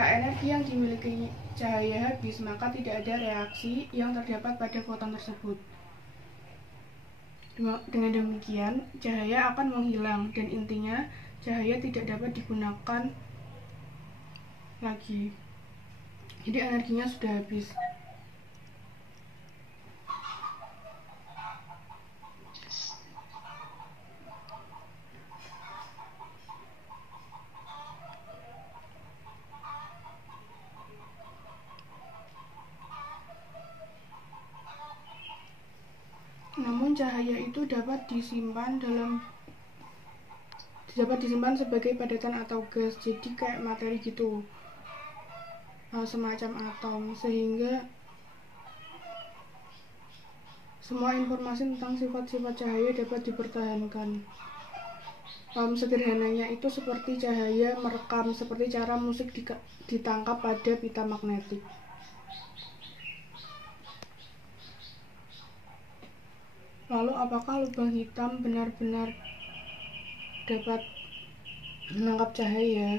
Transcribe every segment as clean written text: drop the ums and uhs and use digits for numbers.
Jika energi yang dimiliki cahaya habis, maka tidak ada reaksi yang terdapat pada foton tersebut. Dengan demikian, cahaya akan menghilang dan intinya cahaya tidak dapat digunakan lagi. Jadi energinya sudah habis. Namun cahaya itu dapat disimpan sebagai padatan atau gas, jadi kayak materi gitu, semacam atom, sehingga semua informasi tentang sifat-sifat cahaya dapat dipertahankan. Sederhananya itu seperti cahaya merekam, seperti cara musik ditangkap pada pita magnetik. Lalu apakah lubang hitam benar-benar dapat menangkap cahaya?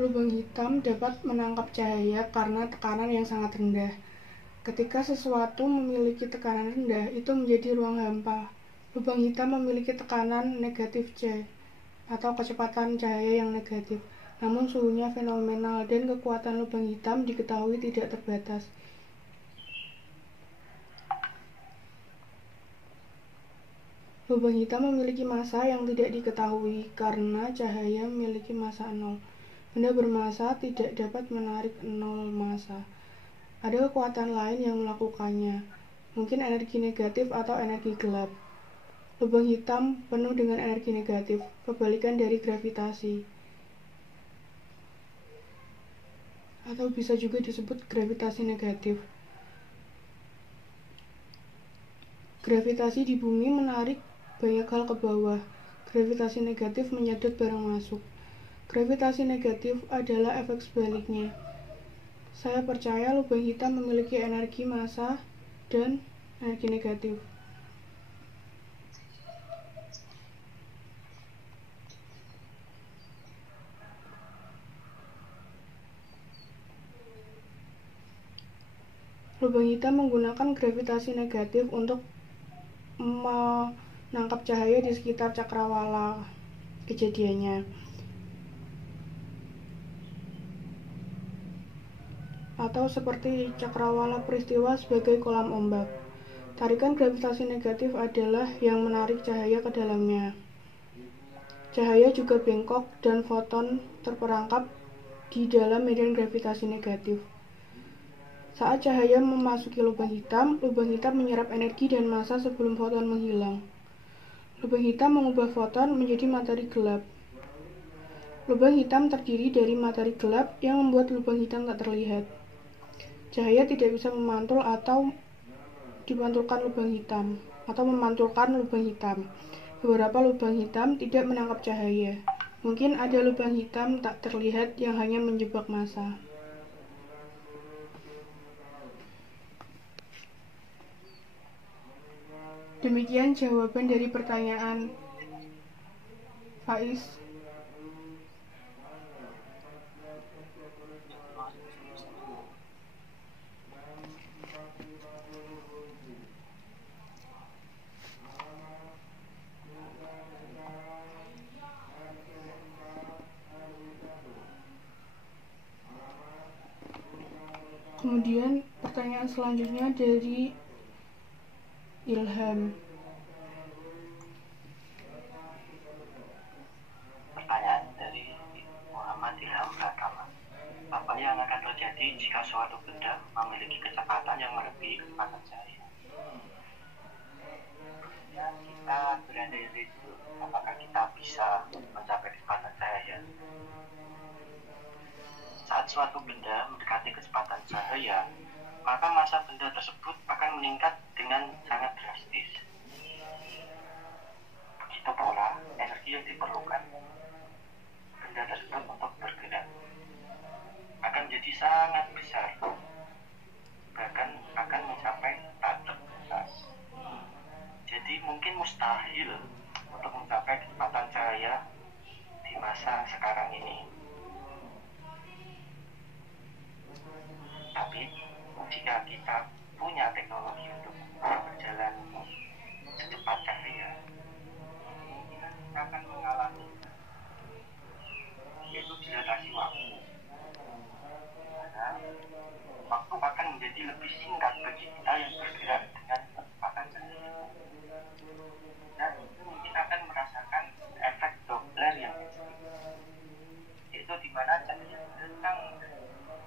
Lubang hitam dapat menangkap cahaya karena tekanan yang sangat rendah. Ketika sesuatu memiliki tekanan rendah, itu menjadi ruang hampa. Lubang hitam memiliki tekanan negatif C, atau kecepatan cahaya yang negatif. Namun suhunya fenomenal dan kekuatan lubang hitam diketahui tidak terbatas. Lubang hitam memiliki massa yang tidak diketahui karena cahaya memiliki massa 0. Benda bermassa tidak dapat menarik 0 massa. Ada kekuatan lain yang melakukannya, mungkin energi negatif atau energi gelap. Lubang hitam penuh dengan energi negatif, kebalikan dari gravitasi. Atau bisa juga disebut gravitasi negatif. Gravitasi di bumi menarik banyak hal ke bawah. Gravitasi negatif menyedot barang masuk. Gravitasi negatif adalah efek sebaliknya. Saya percaya lubang hitam memiliki energi massa dan energi negatif. Lubang hitam menggunakan gravitasi negatif untuk menangkap cahaya di sekitar cakrawala kejadiannya. Atau seperti cakrawala peristiwa sebagai kolam ombak. Tarikan gravitasi negatif adalah yang menarik cahaya ke dalamnya. Cahaya juga bengkok dan foton terperangkap di dalam medan gravitasi negatif. Saat cahaya memasuki lubang hitam menyerap energi dan massa sebelum foton menghilang. Lubang hitam mengubah foton menjadi materi gelap. Lubang hitam terdiri dari materi gelap yang membuat lubang hitam tak terlihat. Cahaya tidak bisa memantul atau dipantulkan lubang hitam, atau memantulkan lubang hitam. Beberapa lubang hitam tidak menangkap cahaya. Mungkin ada lubang hitam tak terlihat yang hanya menjebak massa. Demikian jawaban dari pertanyaan Faiz. Kemudian pertanyaan selanjutnya dari Ilham. Pertanyaan dari Muhammad Ilham pertama. Apa yang akan terjadi jika suatu benda memiliki kecepatan yang melebihi kecepatan cahaya? Ya, kita berada di situ. Apakah kita bisa mencapai kecepatan cahaya? Saat suatu benda mendekati kecepatan cahaya, maka massa benda tersebut akan meningkat dengan sangat drastis. Begitu pula energi yang diperlukan benda tersebut untuk bergerak akan jadi sangat besar, bahkan akan jika kita punya teknologi untuk berjalan secepat cahaya, kita akan mengalami yaitu dilatasi waktu. Karena waktu akan menjadi lebih singkat bagi kita yang bergerak dengan kecepatan cahaya. Dan itu mungkin akan merasakan efek Doppler yang ekstrim, yaitu di mana cahaya datang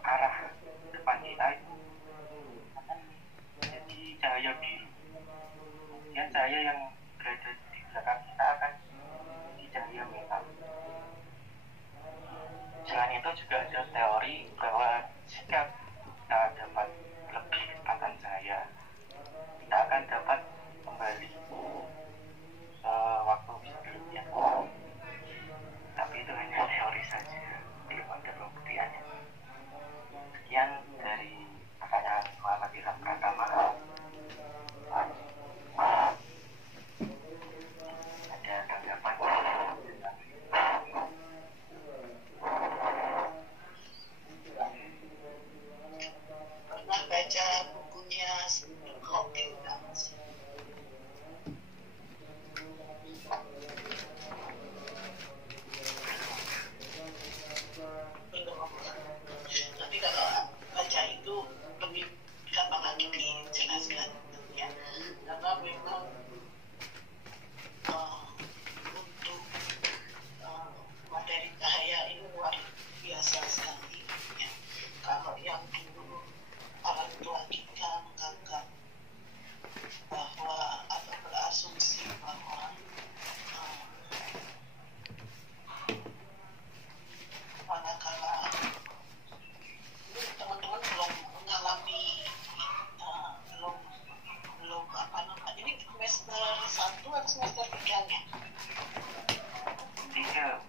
arah depan kita itu akan menjadi cahaya biru. Kemudian cahaya yang berada di belakang kita akan menjadi cahaya merah. Selain itu juga ada teori bahwa jika kita dapat lebih kecepatan cahaya, kita akan dapat kembali waktu sebelumnya. Tapi itu hanya teori saja, belum ada pembuktiannya. Sekian dari pertanyaan Muhammad Ilham Pratama. Ada tanggapan? Pernah baca bukunya Stephen Hawking kan? Belum. Tapi kalau baca itu lebih gampang lagi dijelaskan ya. Karena memang untuk materi cahaya ini luar biasa sekali ya. Kalau yang dulu orang tua kita menganggap bahwa atau berasumsi bahwa manakala teman-teman belum mengalami belum apa namanya ini semester 1 atau semester 3 nya? 3.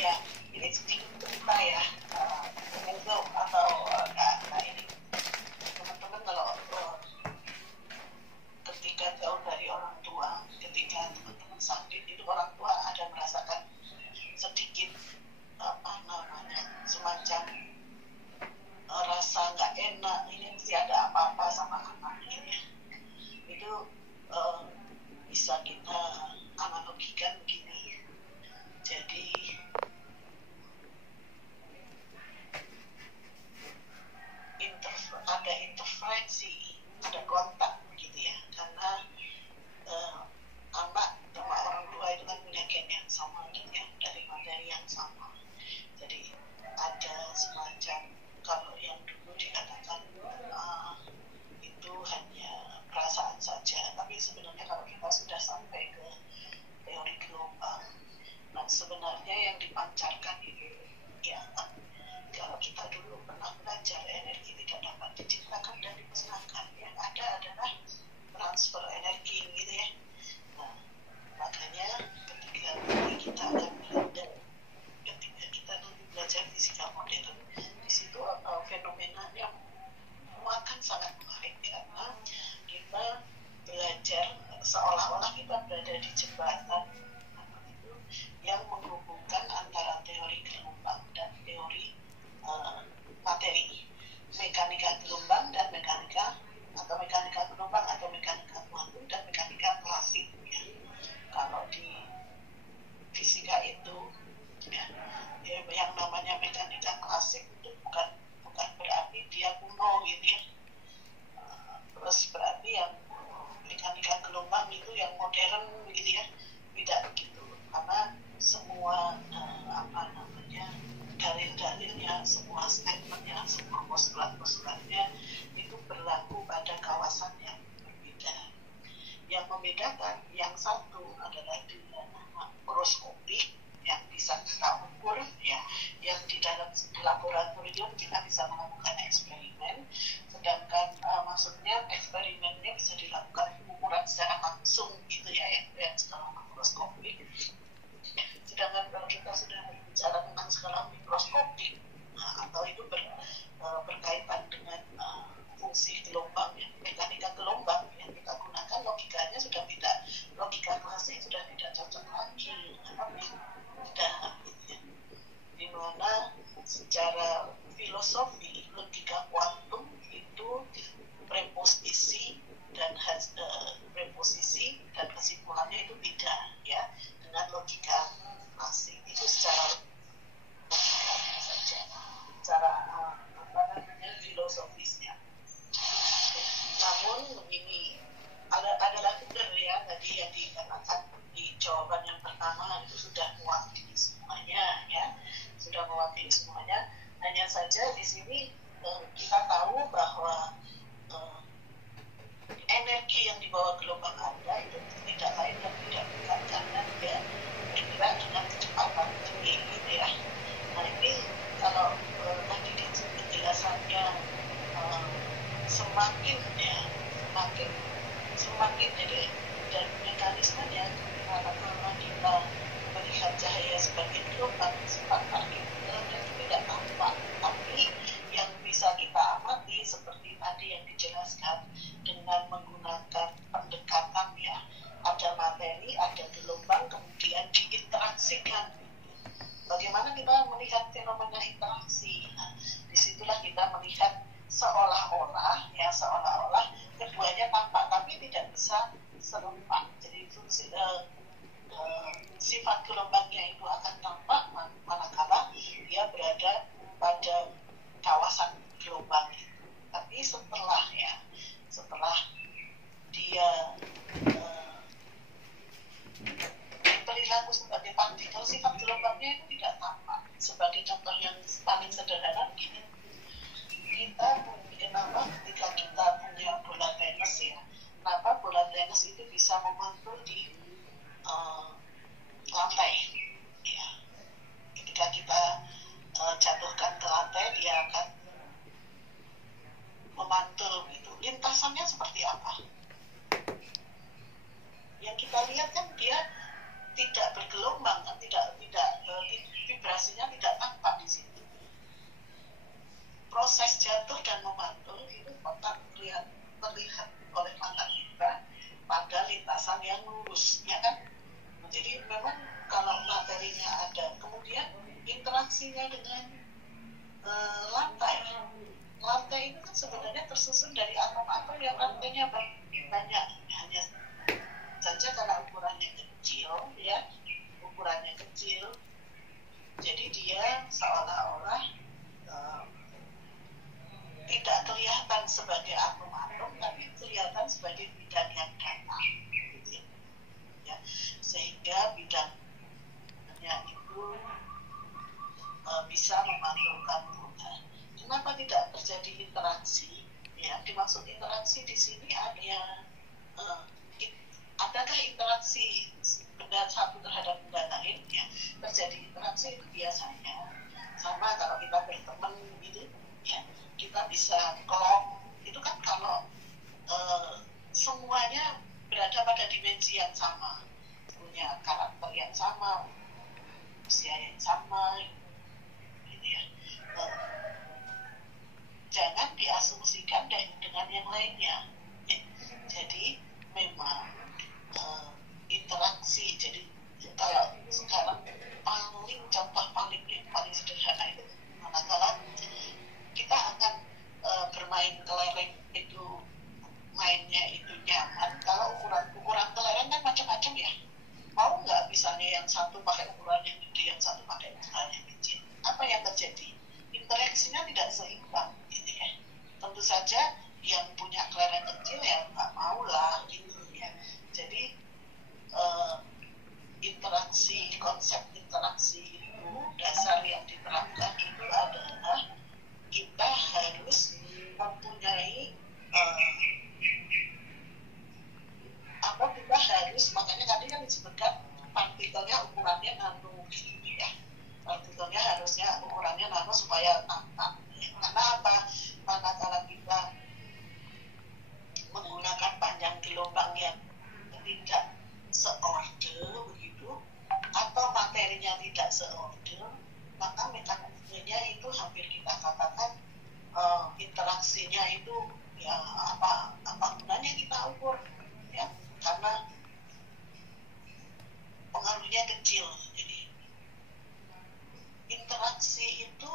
Ya, ini sedikit cerita ya itu atau nah ini teman-teman kalau ketika jauh dari orang tua, ketika teman-teman sakit itu orang tua ada merasakan sedikit apa namanya semacam rasa nggak enak, ini mesti ada apa-apa sama anak gitu ya. Itu bisa kita analogikan begini. Jadi ada interferensi, ada kontak gitu ya, karena anak sama orang tua itu kan punya gen yang sama gitu ya, dari materi yang sama. Jadi ada semacam, kalau yang dulu dikatakan itu hanya perasaan saja, tapi sebenarnya kalau kita sudah sampai ke teori gelombang, nah sebenarnya yang dipancarkan itu ya, kalau kita dulu pernah belajar energi tidak dapat diciptakan dan dimusnahkan, yang ada adalah transfer energi gitu ya. Nah, makanya ketika kita akan belajar, ketika kita nanti belajar fisika modern, di situ fenomenanya akan sangat menarik karena kita belajar seolah-olah kita berada di jembatan yang menghubungkan antara teori gelombang dan teori materi, mekanika gelombang dan mekanika gelombang atau mekanika kuantum dan mekanika klasik ya. Kalau di fisika itu ya, yang namanya mekanika klasik itu bukan berarti dia kuno gitu ya. Terus berarti yang mekanika gelombang itu yang modern gitu ya, tidak begitu, karena semua dalil-dalilnya, semua statementnya, semua postulat-postulatnya itu berlaku pada kawasan yang berbeda. Yang membedakan, yang satu adalah dengan mikroskopik yang bisa kita ukur ya, yang di dalam laboratorium kita bisa melakukan eksperimen, sedangkan maksudnya eksperimennya bisa dilakukan pengukuran secara langsung gitu ya, yang skala makroskopik. Sedangkan kalau kita sudah berbicara tentang skala mikroskopik, atau itu berkaitan dengan fungsi gelombang, ya, mekanika gelombang yang kita gunakan, logikanya sudah tidak, logika klasik sudah tidak cocok lagi, karena sudah di mana secara filosofi logika kuantum itu preposisi dan kesimpulannya itu beda ya dengan logika klasik. Itu secara logika saja, secara filosofisnya. Namun ini adalah benar ya tadi yang dikatakan di jawaban yang pertama itu sudah mewakili semuanya ya, sudah mewakili semuanya. Hanya saja di sini kita tahu bahwa energi yang dibawa gelombang Anda itu tidak lain dan tidak bukan karena dia bergerak dengan kecepatan tinggi gitu ya. Nah ini kalau tadi di penjelasannya semakin jadi dan mekanismenya karena kita melihat cahaya sebagai gelombang sifat partikelnya itu tidak tampak, tapi yang bisa kita amati seperti tadi yang dijelaskan dengan menggunakan pendekatan ya, ada materi, ada gelombang, kemudian diinteraksikan. Bagaimana kita melihat fenomena interaksi? Nah, disitulah kita melihat seolah-olah keduanya tampak tapi tidak bisa serempak. Jadi fungsi sifat gelombangnya itu akan tampak manakala dia berada pada kawasan gelombang itu. Tapi setelah dia perilaku sebagai partikel, sifat gelombangnya itu tidak tampak. Sebagai contoh yang paling sederhana begini, ketika kita punya bola tenis ya, kenapa bola tenis itu bisa memantul di lantai ya, ketika kita jatuhkan ke lantai dia akan memantul gitu. Lintasannya seperti apa? Yang kita lihat kan dia tidak bergelombang kan, tidak vibrasinya tidak tampak di situ. Proses jatuh dan memantul itu terlihat oleh mata kita pada lintasan yang lurus, ya kan? Jadi memang kalau materinya ada, kemudian interaksinya dengan lantai itu kan sebenarnya tersusun dari atom-atom yang lantainya banyak, hanya saja karena ukurannya kecil, jadi dia seolah-olah tidak kelihatan sebagai atom-atom, tapi kelihatan sebagai bidang yang datar, gitu ya. Sehingga bidangnya itu bisa memantulkan bola. Kenapa tidak terjadi interaksi? Ya, dimaksud interaksi di sini adakah interaksi benda satu terhadap benda lain? Ya, terjadi interaksi itu biasanya sama kalau kita berteman gitu, ya. Kita bisa klop, itu kan kalau semuanya berada pada dimensi yang sama, punya karakter yang sama, usia yang sama, gitu ya. Jangan diasumsikan dengan yang lainnya. Jadi memang interaksi. Jadi kalau sekarang contoh paling sederhana itu manakala kita akan bermain kelereng itu mainnya itu nyaman. Kalau ukuran kelereng kan macam-macam ya. Mau nggak misalnya yang satu pakai ukuran yang gede, yang satu pakai ukuran yang kecil? Apa yang terjadi? Interaksinya tidak seimbang, gitu ya. Tentu saja yang punya kelereng kecil ya nggak mau lah, gitu ya. Jadi konsep interaksi itu dasar yang diterapkan itu adalah kita harus mempunyai makanya tadi kan disebutkan partikelnya ukurannya nano gitu ya. Partikelnya harusnya ukurannya nano supaya tampak. Karena apa? Manakala kita menggunakan panjang gelombang yang tidak seorder begitu, atau materinya tidak seorder, maka mekanismenya itu hampir kita katakan interaksinya itu ya apa gunanya kita ukur ya, karena pengaruhnya kecil. Jadi interaksi itu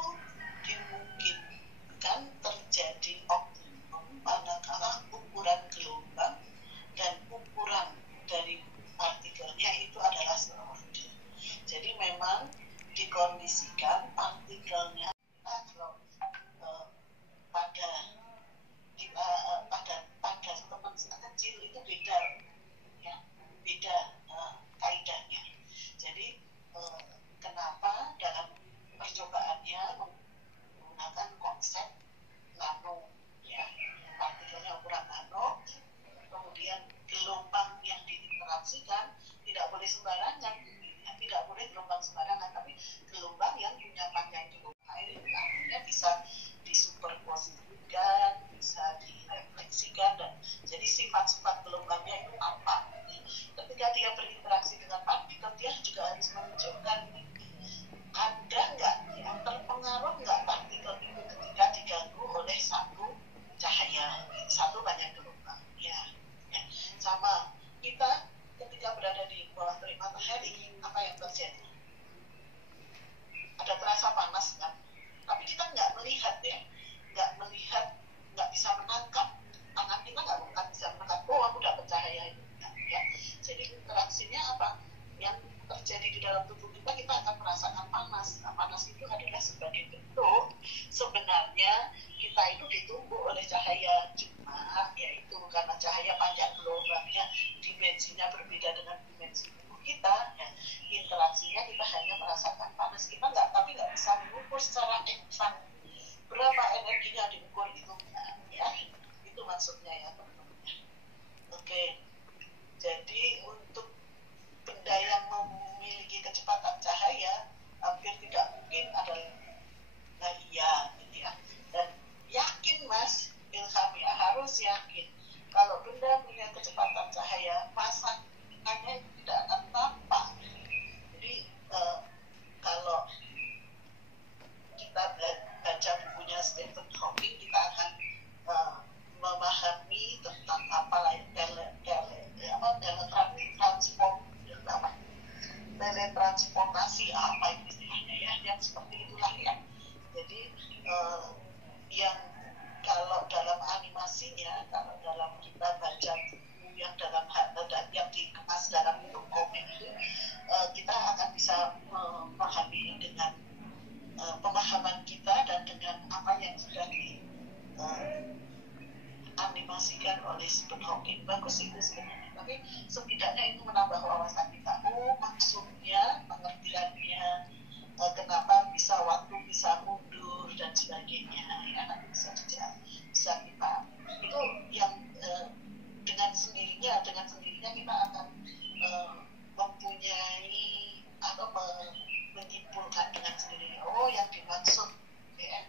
Oke, jadi untuk benda yang memiliki kecepatan cahaya hampir tidak mungkin adalah iya gitu ya. Dan yakin Mas Ilham ya, harus yakin kalau benda punya kecepatan cahaya masanya tidak akan tampak. Jadi kalau kita baca bukunya Stephen Hawking, kita akan memahami tentang teletransportasi apa itu istilahnya ya, yang seperti itulah ya. Jadi yang kalau dalam animasinya, kalau dalam kita baca buku yang dalam yang dikemas dalam bentuk komik itu, kita akan bisa memahami dengan pemahaman kita dan dengan apa yang sudah dianimasikan oleh Stephen Hawking. Bagus itu sebenarnya, tapi setidaknya itu menambah wawasan kita. Maksudnya, pengertiannya, kenapa bisa waktu bisa mundur dan sebagainya ya, nanti bisa kita itu yang dengan sendirinya kita akan mempunyai atau menyimpulkan dengan sendirinya, yang dimaksud ya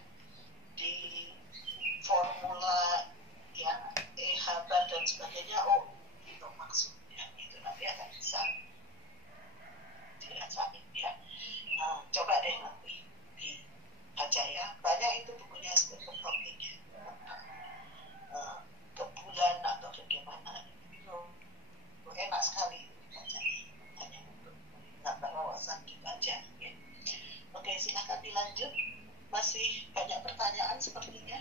di formula yang Haber dan sebagainya, itu maksudnya, itu nanti akan bisa dirasain ya. Coba deh nanti dibaca ya, banyak itu bukunya Stephen Hawking ya, ke bulan atau bagaimana, itu enak sekali dibaca, hanya untuk menambah wawasan kita aja ya. Oke, silakan dilanjut, masih banyak pertanyaan sepertinya.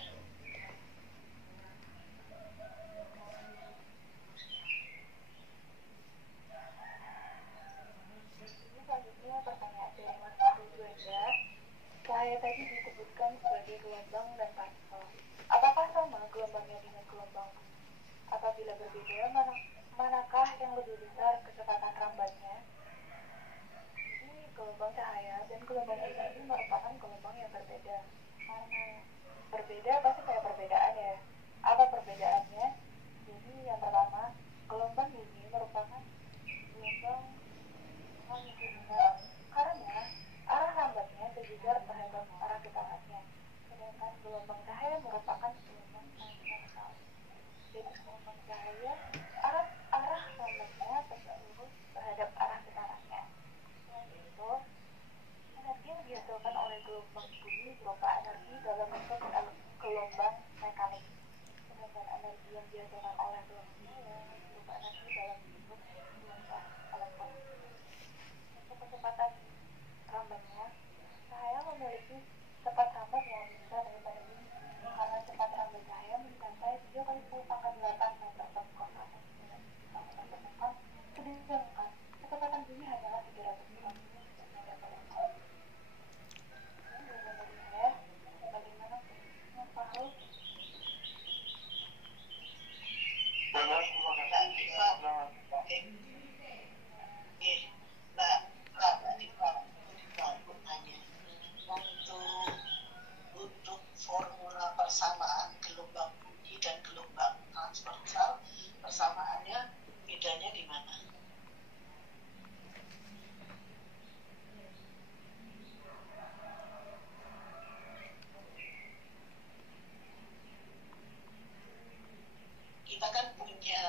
Selanjutnya pertanyaan dari Mas Fahri Juanda. Cahaya tadi disebutkan sebagai gelombang dan partikel. Apakah sama gelombangnya dengan gelombang bumi? Apabila berbeda, manakah yang lebih besar kecepatan rambatnya? Jadi gelombang cahaya dan gelombang bumi ini merupakan gelombang yang berbeda. Karena berbeda pasti kayak perbedaan ya. Apa perbedaannya? Jadi yang pertama, gelombang bumi merupakan gelombang longitudinal karena arah rambatnya sejajar terhadap arah getarannya, sedangkan gelombang cahaya merupakan gelombang transversal. Jadi gelombang cahaya arah rambatnya tegak lurus terhadap arah getarannya. Selain itu, energi yang dihasilkan oleh gelombang bumi berupa energi dalam bentuk gelombang mekanik, sedangkan energi yang dihasilkan oleh gelombang cahaya berupa energi dalam bentuk gelombang elektronik. Kecepatan rambatnya, cahaya memiliki cepat rambat yang lebih besar daripada bumi karena cepat rambat cahaya mencapai 3 kali 10⁸ meter per second, sedangkan kecepatan bumi hanyalah 350 meter per second. Dari saya, bagaimana Mas Fahri? Untuk formula persamaan gelombang bumi dan gelombang transversal, persamaannya bedanya di mana? Kita kan punya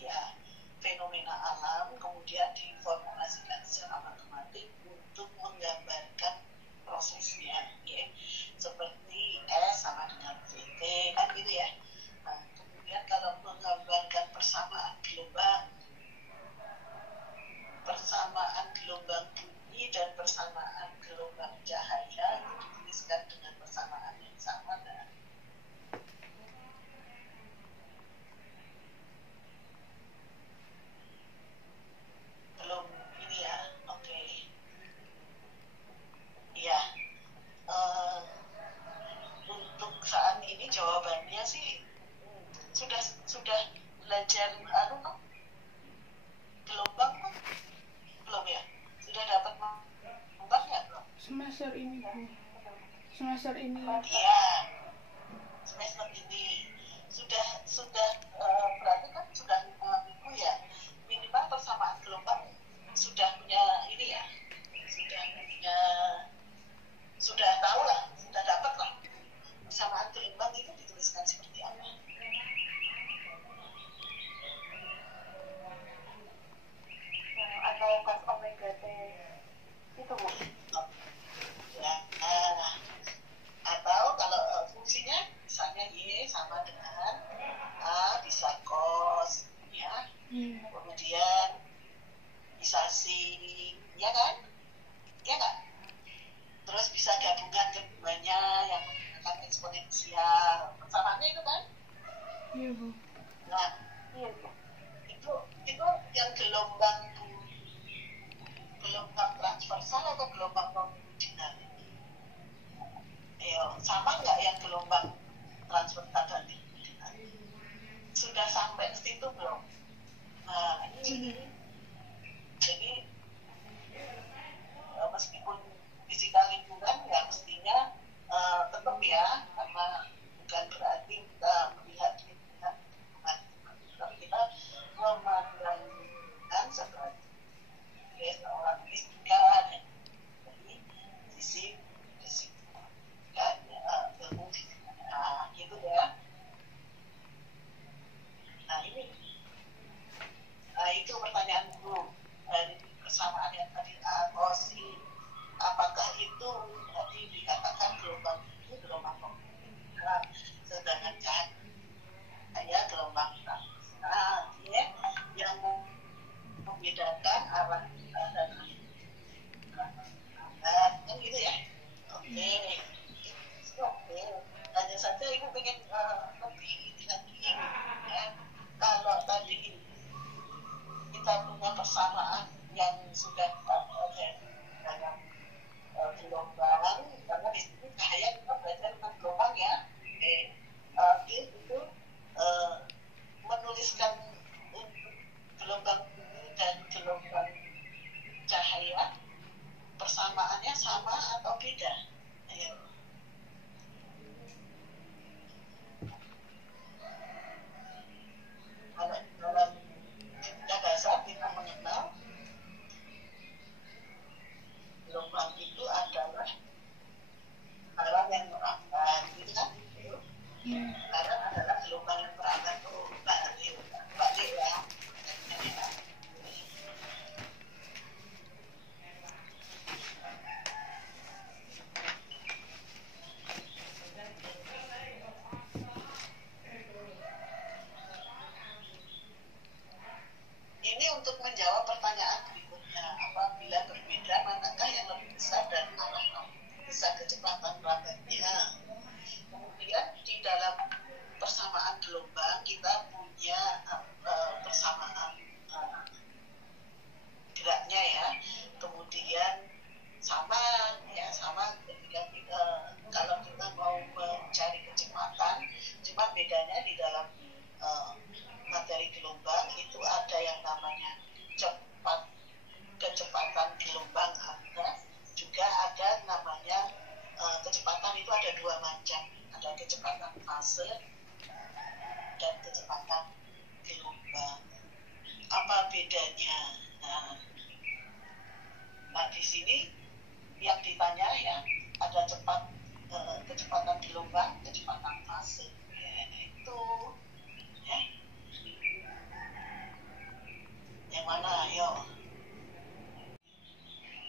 ya fenomena alam, kemudian diformulasikan secara matematik untuk menggambarkan prosesnya ya. Seperti S sama dengan VT kan gitu ya. Nah, kemudian kalau menggambarkan persamaan gelombang bumi dan persamaan gelombang cahaya, itu dituliskan dengan persamaan yang sama kan? Belum ini ya, oke. Ya, untuk saat ini jawabannya sih sudah belajar gelombang belum ya? Sudah dapat gelombangnya belum? Semester ini Bu. Semester ini. Iya, semester ini sudah fase dan kecepatan gelombang. Apa bedanya? Nah di sini yang ditanya ya, ada kecepatan gelombang, kecepatan fase. Itu ya. Yang mana? Ayo.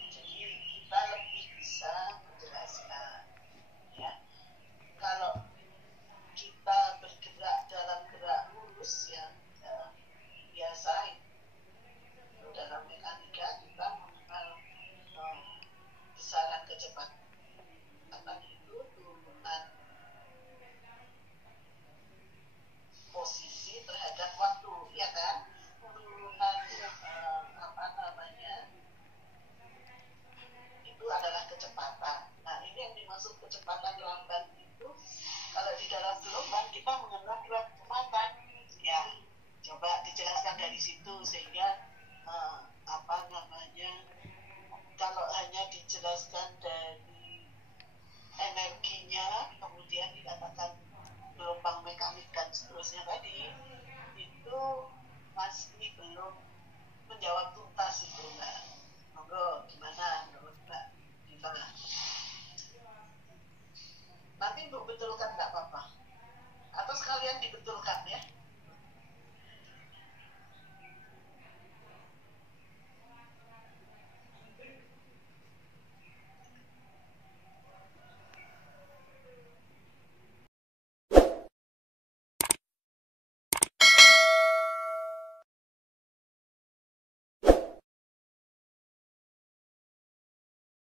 Jadi kita lebih bisa menjelaskan ya. Kalau kita bergerak dalam gerak lurus ya, biasa dalam mekanika kita mengenal besaran kecepatan itu turunan posisi terhadap waktu, ya kan? Turunan itu adalah kecepatan. Nah ini yang dimaksud kecepatan lambat itu, kalau di dalam gelombang kita mengenal dua kecepatan. Ya, coba dijelaskan dari situ sehingga